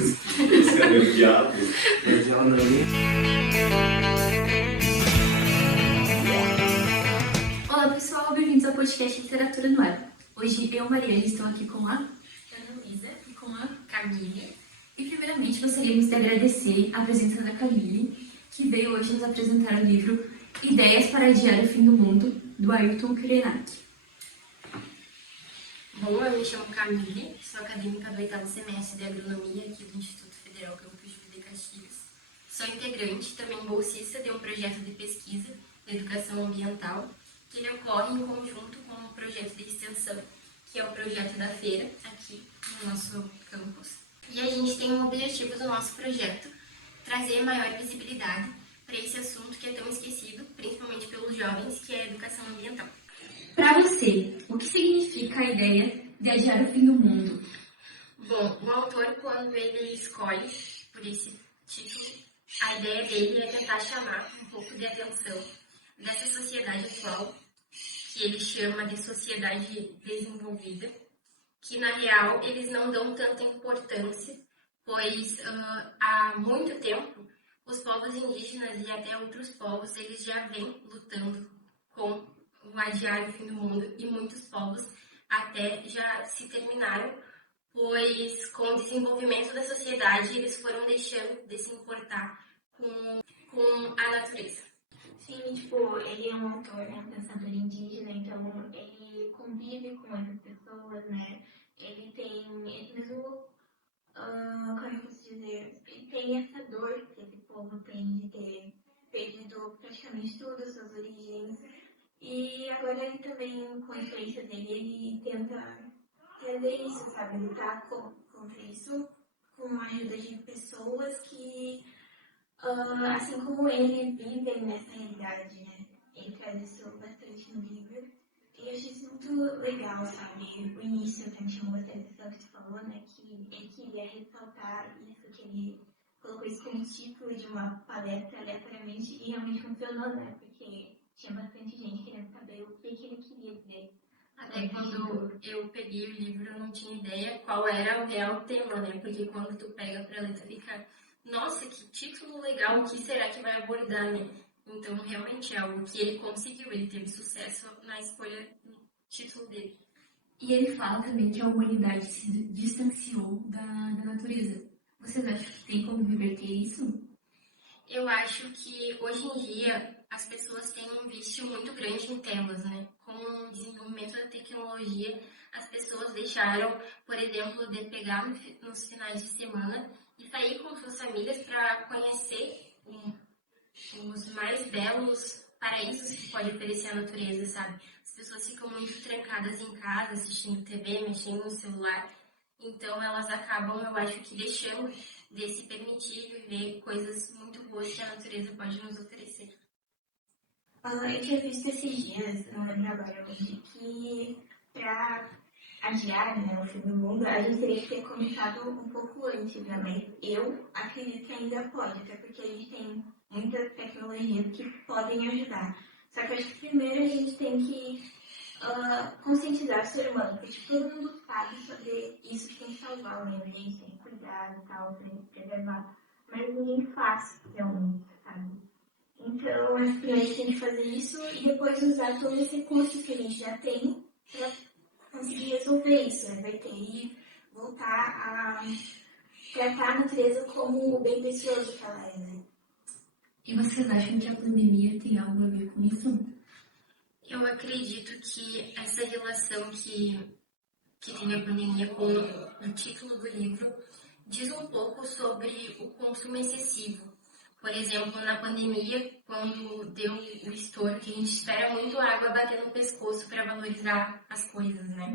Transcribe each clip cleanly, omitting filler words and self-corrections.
Cadê o diabo? Olá pessoal, bem-vindos ao podcast Literatura no Ar. Hoje eu, Mariana, estou aqui com a Ana Luísa e com a Camille. E primeiramente gostaríamos de agradecer a presença da Camille, que veio hoje nos apresentar o livro Ideias para Adiar o Fim do Mundo, do Ayrton Krenak. Bom, eu me chamo Camille, sou acadêmica do 8º semestre de Agronomia aqui do Instituto Federal Campus Júlio de Castilhos. Sou integrante, também bolsista de um projeto de pesquisa de educação ambiental, que ele ocorre em conjunto com um projeto de extensão, que é o projeto da feira, aqui no nosso campus. E a gente tem um objetivo do nosso projeto, trazer maior visibilidade para esse assunto que é tão esquecido, principalmente pelos jovens, que é a educação ambiental. Para você, o que significa a ideia de adiar o fim do mundo? Bom, o autor, quando ele escolhe por esse título, a ideia dele é tentar chamar um pouco de atenção dessa sociedade atual, que ele chama de sociedade desenvolvida, que na real eles não dão tanta importância, pois há muito tempo os povos indígenas e até outros povos eles já vêm lutando com o adiar o fim do mundo, e muitos povos até já se terminaram, pois com o desenvolvimento da sociedade eles foram deixando de se importar com a natureza. Sim, ele é um autor, né, pensador indígena, então ele convive com essas pessoas, né, ele mesmo, como eu posso dizer, ele tem essa dor que esse povo tem de ter perdido praticamente tudo, suas origens, e agora ele também, com a influência dele, ele tenta trazer isso, sabe, lutar contra isso, com a ajuda de pessoas que, assim como ele, vivem nessa realidade, né? Ele traz isso bastante no livro. E eu achei isso muito legal, sabe? O início também chamou bastante atenção que você falou, né? Que ele queria ressaltar isso, que ele colocou isso como título de uma palestra aleatoriamente e realmente funcionou, né? Porque tinha bastante gente querendo saber o que ele queria dizer. Até quando eu peguei o livro, eu não tinha ideia qual era o real tema, né? Porque quando tu pega pra ler, tu fica, nossa, que título legal, o que será que vai abordar, né? Então, realmente é algo que ele conseguiu, ele teve sucesso na escolha do título dele. E ele fala também que a humanidade se distanciou da natureza. Vocês acham que tem como reverter isso? Eu acho que hoje em dia as pessoas têm um vício muito grande em telas, né? Com o desenvolvimento da tecnologia, as pessoas deixaram, por exemplo, de pegar nos finais de semana e sair com suas famílias para conhecer os mais belos paraísos que pode oferecer a natureza, sabe? As pessoas ficam muito trancadas em casa, assistindo TV, mexendo no celular. Então, elas acabam, eu acho que, deixando de se permitir viver coisas muito boas que a natureza pode nos oferecer. Eu tinha visto esses dias, não lembro agora onde, que para adiar, né, o fim do mundo, a gente teria que ter começado um pouco antes, né? Mas eu acredito que ainda pode, até porque a gente tem muitas tecnologias que podem ajudar. Só que eu acho que primeiro a gente tem que conscientizar o ser humano, porque todo mundo sabe sobre isso que tem que salvar o meio ambiente, tem que cuidar e tal, tem que preservar, mas ninguém faz realmente, sabe? Então, acho que primeiro a gente tem que fazer isso e depois usar todos os recursos que a gente já tem para conseguir resolver isso, reverter e voltar a tratar a natureza como o bem precioso que ela é, né? E vocês acham que a pandemia tem algo a ver com isso? Eu acredito que essa relação que tem a pandemia com o título do livro diz um pouco sobre o consumo excessivo. Por exemplo, na pandemia, quando deu o estouro, que a gente espera muito a água bater no pescoço para valorizar as coisas, né?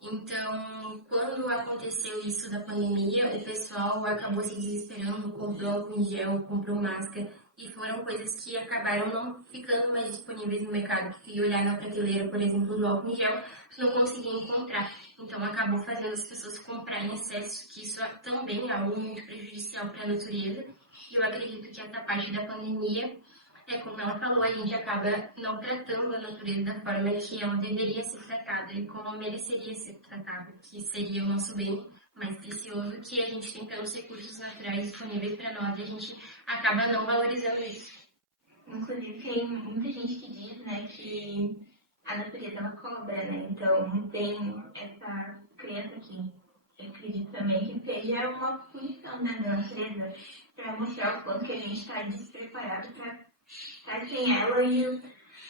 Então, quando aconteceu isso da pandemia, o pessoal acabou se desesperando, comprou álcool em gel, comprou máscara, e foram coisas que acabaram não ficando mais disponíveis no mercado. Que olhar na prateleira, por exemplo, do álcool em gel, não conseguia encontrar. Então, acabou fazendo as pessoas comprar em excesso, que isso também é algo muito prejudicial para a natureza. E eu acredito que essa parte da pandemia, como ela falou, a gente acaba não tratando a natureza da forma que ela deveria ser tratada e como mereceria ser tratada, que seria o nosso bem mais precioso, que a gente tem tantos recursos naturais disponíveis para nós e a gente acaba não valorizando isso. Inclusive, tem muita gente que diz, né, que a natureza é uma cobra, né? Então, tem essa crença que eu acredito também que seja uma punição, né, da natureza para mostrar o quanto que a gente está despreparado para estar sem ela e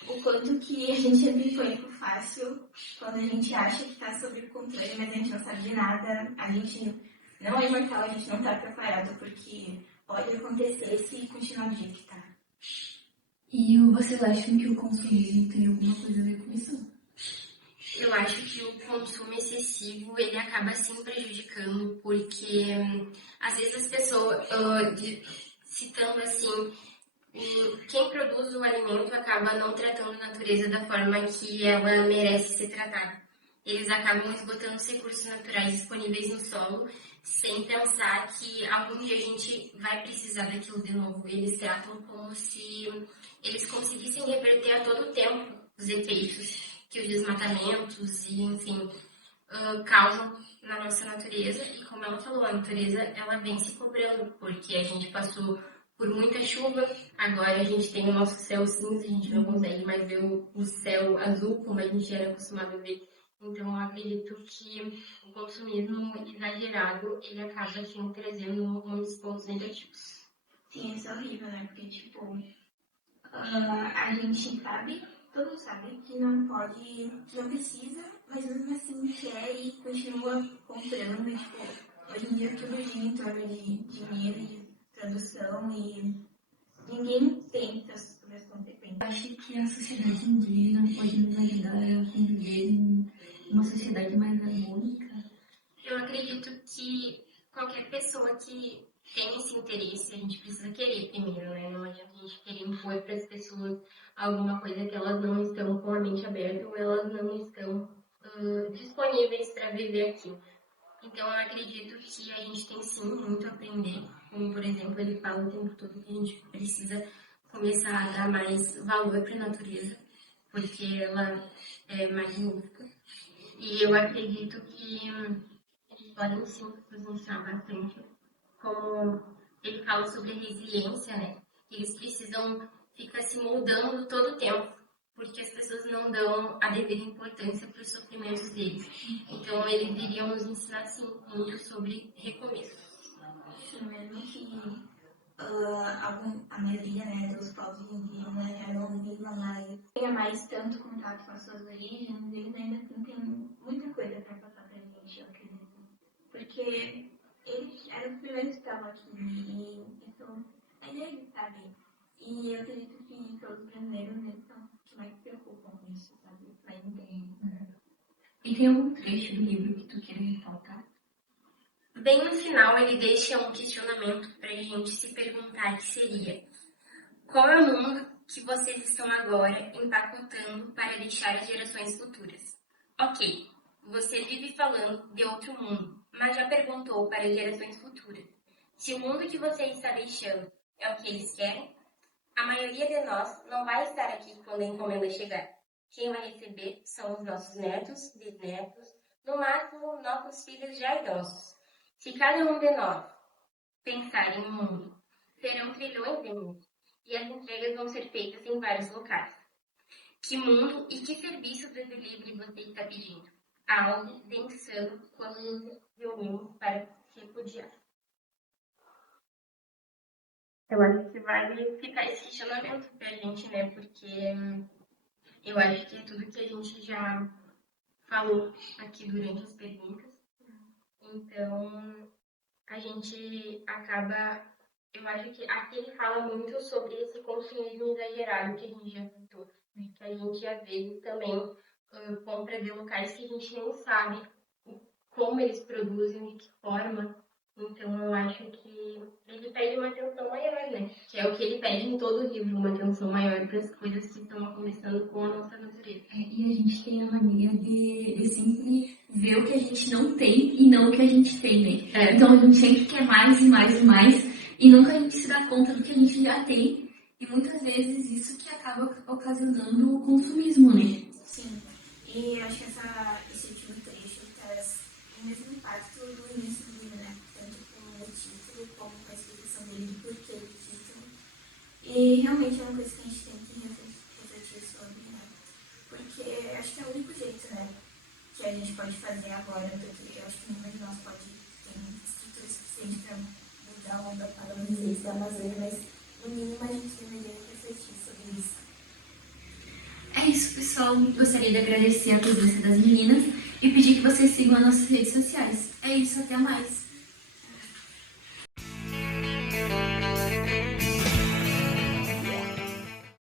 o quanto que a gente sempre foi pro fácil quando a gente acha que está sob controle, mas a gente não sabe de nada, a gente não é imortal, a gente não está preparado porque pode acontecer se continuar do jeito que está. E vocês acham que o consumismo tem alguma coisa a ver com isso? Eu acho que o consumo excessivo, ele acaba sim prejudicando, porque às vezes as pessoas, citando assim, quem produz o alimento acaba não tratando a natureza da forma que ela merece ser tratada. Eles acabam esgotando os recursos naturais disponíveis no solo, sem pensar que algum dia a gente vai precisar daquilo de novo. Eles tratam como se eles conseguissem reverter a todo tempo os efeitos que os desmatamentos e, enfim, causam na nossa natureza. E como ela falou, a natureza ela vem se cobrando, porque a gente passou por muita chuva, agora a gente tem o nosso céu cinza, a gente não consegue mais ver o céu azul como a gente era acostumado a ver. Então, eu acredito que o consumismo exagerado, ele acaba, assim, trazendo muitos pontos negativos. Sim, isso é horrível, né? Porque, tipo, a gente sabe, todo mundo sabe que não pode, que não precisa, mas mesmo assim quer e continua comprando. E, tipo, hoje em dia tudo gira em torno de dinheiro, de produção e ninguém pensa sobre as consequências. Eu acho que a sociedade indígena pode nos ajudar a conviver em uma sociedade mais harmônica. Eu acredito que qualquer pessoa que tem esse interesse, a gente precisa querer primeiro, né? Não adianta a gente querer impor para as pessoas alguma coisa que elas não estão com a mente aberta ou elas não estão disponíveis para viver aquilo. Então, eu acredito que a gente tem sim muito a aprender. Como, por exemplo, ele fala o tempo todo que a gente precisa começar a dar mais valor para a natureza, porque ela é magnífica. E eu acredito que eles podem sim nos mostrar bastante. Como ele fala sobre resiliência, né? Eles precisam ficar se moldando todo o tempo, porque as pessoas não dão a devida importância para os sofrimentos deles. Então, eles iriam nos ensinar, sim, muito sobre recomeço. Sim, mesmo que a maioria, né, dos povos indígenas já não vivam mais, tenha mais tanto contato com as suas origens, eles ainda assim têm muita coisa para passar pra gente, eu acredito. Porque eles eram os primeiros que estavam aqui e isso ainda eles sabem. E eu acredito que todos os brasileiros eles são os que mais se preocupam com isso, sabe? Mais entendem. E tem algum trecho do livro que tu queira ressaltar? Bem no final, ele deixa um questionamento para a gente se perguntar que seria: qual é o mundo que vocês estão agora empacotando para deixar às gerações futuras? Ok, você vive falando de outro mundo, mas já perguntou para as gerações futuras se o mundo que você está deixando é o que eles querem? A maioria de nós não vai estar aqui quando a encomenda chegar. Quem vai receber são os nossos netos, bisnetos, no máximo nossos filhos já idosos. Se cada um de nós pensar em um mundo, serão trilhões de mundos, e as entregas vão ser feitas em vários locais. Que mundo e que serviço de delivery você está pedindo? Algo de insano quando nos reunimos para repudiar. Eu acho que vale ficar esse questionamento pra gente, né? Porque eu acho que é tudo que a gente já falou aqui durante as perguntas. Então, a gente acaba... Eu acho que aqui ele fala muito sobre esse consumismo exagerado que a gente já citou. Que a gente, às vezes, também compra de locais que a gente nem sabe como eles produzem, de que forma. Então, eu acho que ele pede uma atenção maior, né? Que é o que ele pede em todo o livro, uma atenção maior para as coisas que estão acontecendo com a nossa natureza. E a gente tem a mania de sempre ver o que a gente não tem e não o que a gente tem, né? Então a gente sempre quer mais e mais e mais e nunca a gente se dá conta do que a gente já tem. E muitas vezes isso que acaba ocasionando o consumismo, né? Sim, e eu acho que esse último trecho traz o mesmo impacto do início dele, do porquê do título. E realmente é uma coisa que a gente tem que refletir sobre, né? Porque acho que é o único jeito, né, que a gente pode fazer agora, porque eu acho que nenhum de nós pode ter estrutura suficiente para mudar o mundo para os direitos da Amazônia, mas no mínimo a gente deveria refletir sobre isso. É isso, pessoal. Gostaria de agradecer a presença das meninas e pedir que vocês sigam as nossas redes sociais. É isso, até mais.